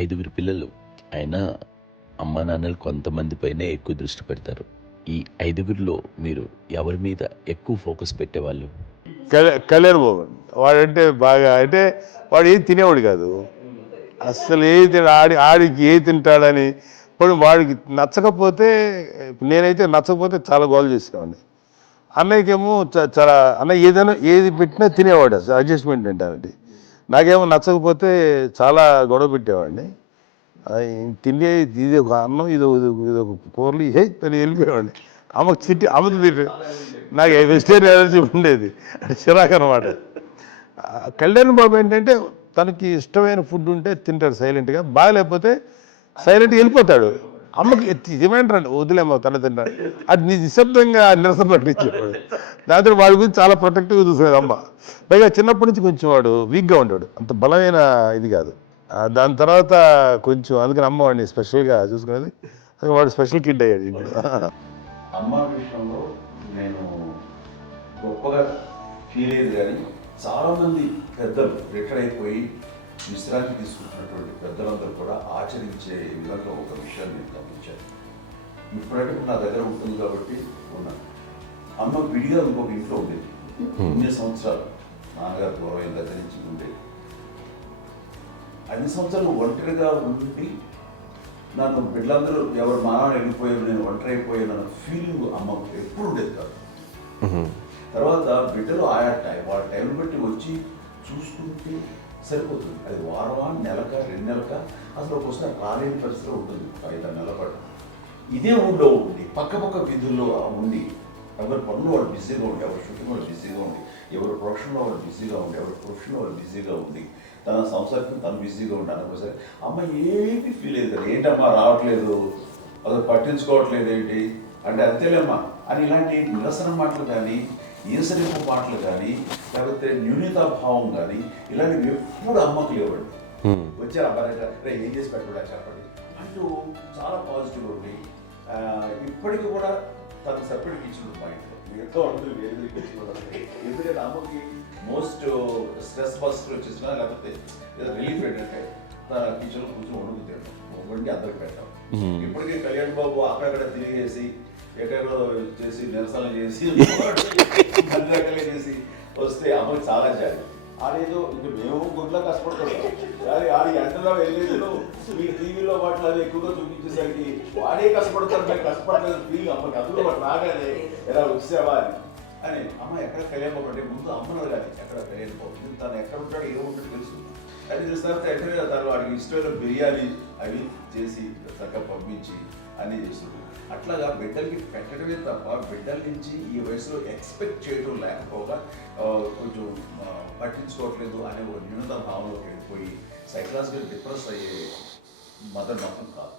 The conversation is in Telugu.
ఐదుగురు పిల్లలు. అయినా అమ్మా నాన్నలు కొంతమంది పైనే ఎక్కువ దృష్టి పెడతారు. ఈ ఐదుగురిలో మీరు ఎవరి మీద ఎక్కువ ఫోకస్ పెట్టేవాళ్ళు? కళ్యాణ్ బాబు వాడంటే బాగా అంటే వాడు ఏం తినేవాడు కాదు. అస్సలు ఏ ఆడికి ఏ తింటాడని ఇప్పుడు వాడికి నచ్చకపోతే, నేనైతే నచ్చకపోతే చాలా గోల్ చేసేవాడిని. అన్నయ్యకేమో చాలా అన్నయ్య ఏదైనా ఏది పెట్టినా తినేవాడు, అసలు అడ్జస్ట్మెంట్ అంటారండి. నాకేమో నచ్చకపోతే చాలా గొడవ పెట్టేవాడిని. తినే ఇది ఒక అన్నం, ఇది ఒక కూరలు అని వెళ్ళిపోయేవాడిని. అమ్మకు చిట్టి అమ్మకు తిట్టి నాకు వెజిటేరియన్ ఎనర్జీ ఉండేది, అది చిరాకు అనమాట. కళ్యాణ్ బాబు ఏంటంటే తనకి ఇష్టమైన ఫుడ్ ఉంటే తింటాడు సైలెంట్గా, బాగలేకపోతే సైలెంట్గా వెళ్ళిపోతాడు. అమ్మకి ఏమంటారండి, వదిలేమో తన తింటాడు, అది నిశ్శబ్దంగా నిరసన ప్రకటించేవాడు. దాంతో వాడి గురించి చాలా ప్రొటెక్టివ్గా చూసుకునేది అమ్మ. పైగా చిన్నప్పటి నుంచి కొంచెం వాడు వీక్గా ఉండేవాడు, అంత బలమైన ఇది కాదు. దాని తర్వాత కొంచెం అందుకని అమ్మ వాడిని స్పెషల్గా చూసుకునేది. వాడు స్పెషల్ కిడ్ అయ్యాడు ఇప్పుడు. అమ్మ విషయంలో నేను గొప్పగా ఫీల్ అయ్యేది, కానీ చాలామంది పెద్దలు రిటైర్ అయిపోయి విశ్రాంతి తీసుకుంటున్నటువంటి పెద్దలందరూ కూడా ఆచరించే విధంగా ఒక విషయాన్ని నేను గమనించాను. ఇప్పుడంటే నా దగ్గర ఉంటుంది కాబట్టి ఉన్నాను. అమ్మ విడిగా ఇంకొక ఇంట్లో ఉండేది. 9 సంవత్సరాలు నాన్నగారు దూరం దగ్గర నుంచి ఉండేది. 5 సంవత్సరాలు ఒంటరిగా ఉండి నన్ను బిడ్డలందరూ ఎవరు మానవులు వెళ్ళిపోయారు, నేను ఒంటరి అయిపోయాను అన్న ఫీలింగ్ అమ్మకు ఎప్పుడు ఉండేది కాదు. తర్వాత బిడ్డలు వాళ్ళ టైం బట్టి వచ్చి చూసుకుంటే సరిపోతుంది. అది వారమా, నెలక, 2 నెలక, అసలు ఒకసారి రాలేని పరిస్థితిలో ఉంటుంది. 5-6 నెలల పాటు ఇదే ఊళ్ళో ఉండి పక్క విధుల్లో ఉండి, ఎవరి పనులు వాళ్ళు బిజీగా ఉండి, ఎవరి షూటింగ్ వాళ్ళు బిజీగా ఉండి, ఎవరి ప్రొఫెషన్లో వాళ్ళు బిజీగా ఉండి, ఎవరి ప్రొఫెషన్లో వాళ్ళు బిజీగా ఉండి, తన సంసారం తను బిజీగా ఉంటాను. ఒకసారి అమ్మ ఏమి ఫీల్ అయ్యేది కదా, ఏంటమ్మా రావట్లేదు, అసలు పట్టించుకోవట్లేదు ఏంటి అంటే, అంతేలేమ్మా అని ఇలాంటి నిరసన మాటలు కానీ, ఈసరింపు మాటలు కానీ, లేకపోతే న్యూనతాభావం కానీ ఇలాంటివి ఎప్పుడు అమ్మకు లేవండి. వచ్చారు అబ్బాయి ఏం చేసి పెట్టడా చెప్పండి అంటూ చాలా పాజిటివ్ ఉండి, ఇప్పటికీ కూడా తను సపరేట్ కిచెన్ మా ఇంట్లో ఎంతో అందరూ వేరే కిచెన్. ఎందుకంటే అమ్మకి మోస్ట్ స్ట్రెస్ బస్టర్ వచ్చేసినా, లేకపోతే ఏదో రిలీఫ్ ఏంటంటే తన కిచెన్లో కూర్చొని వండి అందరికి పెట్టాం. ఇప్పటికీ కళ్యాణ్ బాబు అక్కడక్కడ తిరిగేసి, ఎక్కడెక్కడో చేసి, నిరసనలు చేసి, అన్ని రకాలు చేసి వస్తే అమ్మకి చాలా జాలి. ఆడేదో ఇంక మేము గుడ్లో కష్టపడుతున్నాం, కానీ ఆడి ఎంటలో వెళ్ళేది మీరు టీవీలో వాటిలో అది ఎక్కువగా చూపించేసరికి వాడే కష్టపడతారు, మేము కష్టపడలేదు ఫీల్ అమ్మకి. అందులో వాడు రాగానే ఎలా వచ్చావా అని అమ్మ ఎక్కడ కళ్యాణ్ బాబు అంటే ముందు అమ్మను కానీ ఎక్కడ కళ్యాణ్ బాబు తను ఎక్కడ ఉంటాడు, ఏ ఉంటాడు తెలుసు. అది తెలిసిన తర్వాత ఎక్కడ తను వాడికి ఇష్టమైన బిర్యానీ అవి చేసి చక్కగా పంపించి అన్నీ చేస్తున్నాడు. అట్లాగా బిడ్డలకి పెట్టడమే తప్ప బిడ్డల నుంచి ఈ వయసులో ఎక్స్పెక్ట్ చేయడం లేకపోగా కొంచెం పట్టించుకోవట్లేదు అనే ఒక న్యూనత భావనలోకి వెళ్ళిపోయి సైకలాజికల్ డిప్రెస్ అయ్యే మదర్ మాత్రం కాదు.